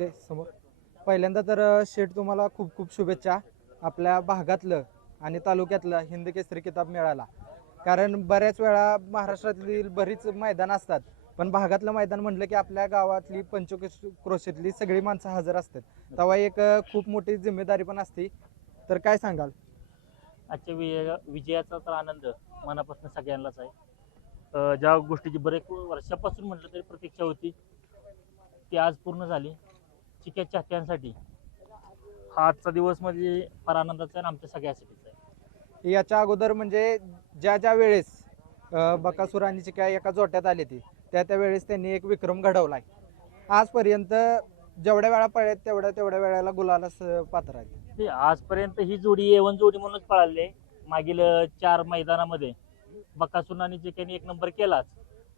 ते समोर. पहिल्यांदा तर शेठ तुम्हाला खूप खूप शुभेच्छा आपल्या भागातलं आणि तालुक्यातलं हिंद केसरी किताब मिळाला कारण बऱ्याच वेळा महाराष्ट्रातील बरीच मैदान असतात पण भागातलं मैदान म्हटलं की आपल्या गावातली पंचक्रोशीतली सगळी माणसं हजर असतात. तेव्हा एक खूप मोठी जिम्मेदारी पण असते. तर काय सांगाल? आजच्या विजया विजयाचा तर आनंद मनापासून सगळ्यांनाच आहे. ज्या गोष्टीची बरेच वर्षापासून म्हटलं तरी प्रतीक्षा होती ती आज पूर्ण झाली. चिक्या चाहत्यांसाठी हा आजचा दिवस म्हणजे फार आनंदाचा आहे आणि आमच्या सगळ्यासाठीच आहे. याच्या अगोदर म्हणजे ज्या ज्या वेळेस अ, बकासूर आणि चिक्या एका जोट्यात आले ती त्या त्या वेळेस त्यांनी एक विक्रम घडवलाय. आजपर्यंत जेवढ्या वेळा पळत तेवढ्या तेवढ्या वेळेला गुलाला पात्र आहेत ते आजपर्यंत ही जोडी एवन जोडी म्हणूनच पळाली. आहे मागील अं, चार मैदानामध्ये बकासून आणि चिक्याने एक नंबर केलाच.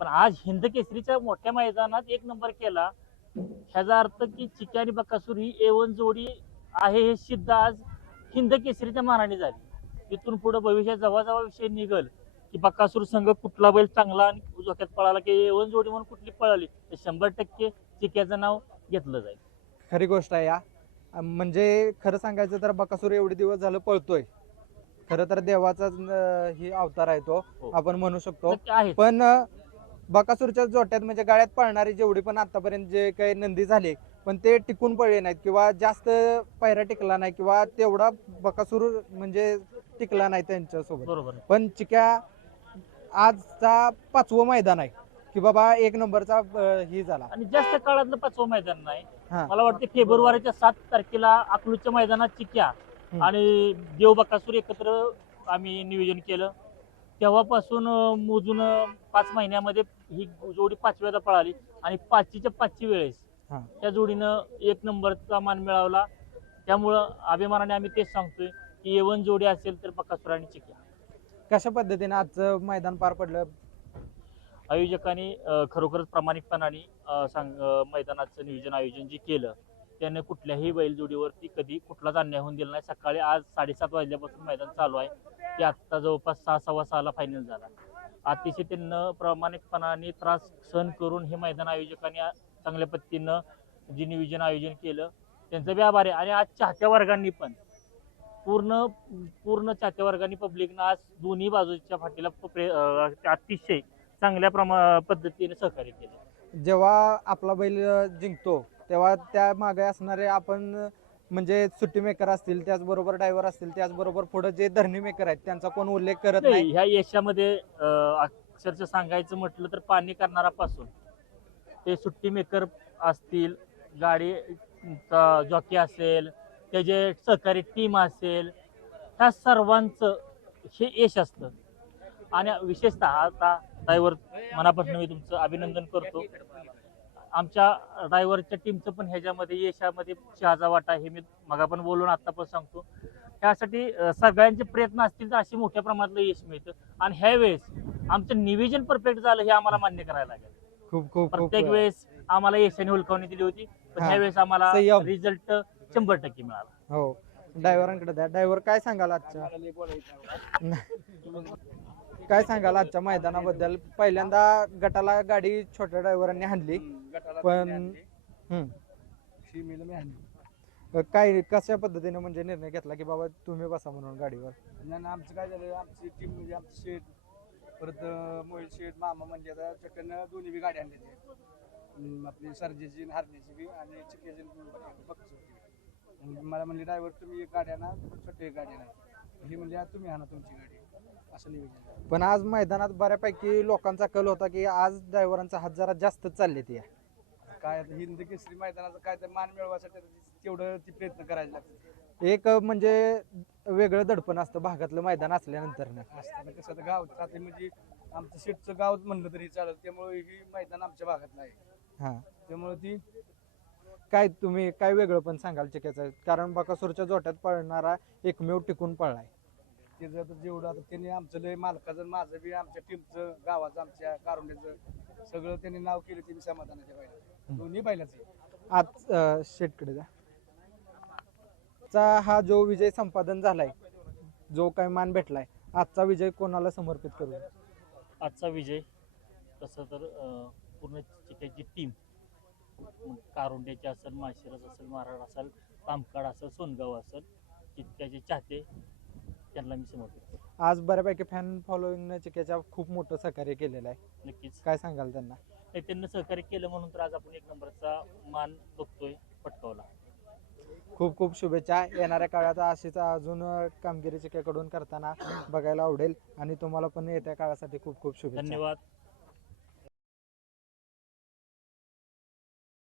पण आज हिंद केसरीच्या मोठ्या मैदानात एक नंबर केला. ह्याचा अर्थ की चिक्या आणि बकासूर ही एवन जोडी आहे हे सिद्ध आज हिंद केसरीच्या मानाने झाली. इथून पुढे भविष्यात जेव्हा विषय निघल की बकासूर संघ कुठला बैल चांगला आणि जोक्यात पळाला की एवन जोडी म्हणून कुठली पळाली तर शंभर टक्के चिक्याचं नाव घेतलं जाईल. खरी गोष्ट आहे या. म्हणजे खरं सांगायचं तर बकासूर एवढे दिवस झालं पळतोय. खरं तर देवाचाच अं, ही अवतार आहे तो हो. आपण म्हणू शकतो. पण बकासूरच्या जोट्यात म्हणजे गाळ्यात पळणारी जेवढी पण आतापर्यंत जे काही नंदी झाले पण ते टिकून पळले नाहीत किंवा जास्त पायरा टिकला नाही किंवा तेवढा बकासूर म्हणजे टिकला नाही त्यांच्यासोबत. पण चिक्या आजचा पाचवं मैदान आहे की बाबा एक नंबरचा ही झाला आणि जास्त काळातलं पाचवं मैदान नाही. मला वाटते फेब्रुवारीच्या सात तारखेला अकलूजच्या मैदानात चिक्या. आणि देव बकासूर एकत्र आम्ही नियोजन केलं तेव्हापासून मोजून पाच महिन्यामध्ये ही जोडी पाचव्यादा पळाली आणि पाचवीच्या पाचवी वेळेस. त्या जोडीनं एक नंबरचा मान मिळवला. त्यामुळं अभिमानाने आम्ही तेच सांगतोय की एवन जोडी असेल तर बकासूर आणि चिक्या कशा पद्धतीने आजचं मैदान पार पडलं? आयोजकांनी खरोखरच प्रामाणिकपणाने सांग मैदानाचं नियोजन आयोजन जे केलं त्याने कुठल्याही बैलजोडीवरती कधी कुठलाच अन्याय होऊन दिला नाही. सकाळी आज साडेसात वाजल्यापासून मैदान चालू आहे. ते आत्ता जवळपास सहा सव्वा सहाला फायनल झाला. अतिशय त्यांना प्रामाणिकपणाने त्रास सहन करून हे मैदान आयोजकांनी चांगल्या पद्धतीनं जे नियोजन आयोजन केलं त्यांचं बी आभार आहे. आणि आज चाहत्या वर्गांनी पण. पूर्ण पूर्ण चाहत्या वर्गांनी पब्लिकनं आज दोन्ही बाजूच्या फाटीला प्रे- अतिशय चांगल्या प्रमा पद्धतीने सहकार्य केलं. जेव्हा आपला बैल जिंकतो तेव्हा त्या मागे असणारे आपण म्हणजे सुट्टी मेकर असतील त्याचबरोबर ड्रायव्हर असतील त्याचबरोबर पुढे जे धरणी मेकर आहेत त्यांचा कोण उल्लेख करत नाही ह्या यशामध्ये अक्षरशः सांगायचं म्हटलं तर पाणी करणारापासून. ते सुट्टी मेकर असतील गाडी जॉकी असेल त्याचे सहकारी टीम असेल ह्या सर्वांचं हे यश असतं. आणि विशेषतः आता ड्रायव्हर मनापासून मी तुमचं अभिनंदन करतो. आमच्या ड्रायव्हरच्या टीमचं पण ह्याच्यामध्ये यशामध्ये शहाजा वाटा हे मी मगा पण बोलून आता पण सांगतो. त्यासाठी सगळ्यांचे प्रयत्न असतील तर अशी मोठ्या प्रमाणातलं यश मिळतं. आणि ह्या वेळेस आमचं नियोजन परफेक्ट झालं हे आम्हाला मान्य करायला लागेल. खूप खूप प्रत्येक वेळेस आम्हाला यशाने हुलकावणी दिली होती. पण हा. ह्या वेळेस आम्हाला. रिझल्ट शंभर टक्के मिळाला. हो. ड्रायव्हरांकडे द्या. ड्रायव्हर काय सांगाल आजच्या काय सांगाल आजच्या मैदानाबद्दल? पहिल्यांदा गटाला गाडी छोट्या ड्रायव्हरांनी हाणली. पण हम्म. काय कशा पद्धतीने म्हणजे निर्णय घेतला की बाबा तुम्ही बसा म्हणून गाडीवर? नाही आमचं काय झालं आमची टीम म्हणजे आमचं शेट परत मोहित शेट मामा म्हणजे आता चक्कन दोन्ही बी गाडी आणली आपली सर्जेची हारण्याची बी आणि चिक्याची बघतो मला म्हणले ड्रायव्हर तुम्ही एक गाडी आणा छोटी एक गाडी आणा. ही म्हणजे तुम्ही आणा तुमची गाडी. असं नियोजन झालं. पण आज मैदानात बऱ्यापैकी लोकांचा कल होता की आज ड्रायव्हरांचा हात जरा जास्त चालले ते काय आता हिंद केसरी मैदानाचं काय तर मान मिळवायसाठी तेवढं ती प्रयत्न करायला एक म्हणजे वेगळं दडपण असतं भागातलं मैदान असल्यानंतर असताना कसं आता गाव आता म्हणजे आमचं शेटचं गाव म्हणलं तरी चालेल त्यामुळे ही मैदान आमच्या भागातलं आहे हा. त्यामुळे ती काय तुम्ही काय वेगळं पण सांगाल चिक्याचं? कारण बकासूरच्या जोट्यात पळणारा एकमेव टिकून पळलाय. त्याचं आता जेवढं आता त्यांनी आमचं लय मालकाचं आणि माझं बी आमच्या टीमचं गावाचं आमच्या कारुंड्याचं सगळं त्यांनी नाव केलं ते मी समाधानाच्या बाहेर दोन्ही बैलाचं आज अं, शेटकडे जा. चा हा जो विजय संपादन झालाय जो काय मान भेटलाय आजचा विजय कोणाला समर्पित करू? आजचा विजय तसं तर अं, पूर्ण चिक्याची टीम कारुंड्याचे असेल माशिरस असेल माराड असेल तामकाड असेल सोनगाव असेल चिक्क्याचे चाहते त्यांना मी समर्पित करतो आज बऱ्यापैकी फॅन फॉलोईंगनं चिक्याच्या खूप मोठं सहकार्य केलेलं आहे. नक्कीच. काय सांगाल त्यांना? नाही, त्यांनी सहकार्य केलं म्हणून तर आज आपण एक नंबरचा मान बघतोय पटकावला. खूप खूप शुभेच्छा. येणाऱ्या काळात अशीच अजून अं, कामगिरी चिक्याकडून करताना बघायला आवडेल. आणि तुम्हाला पण येत्या काळासाठी खूप खूप शुभेच्छा. धन्यवाद.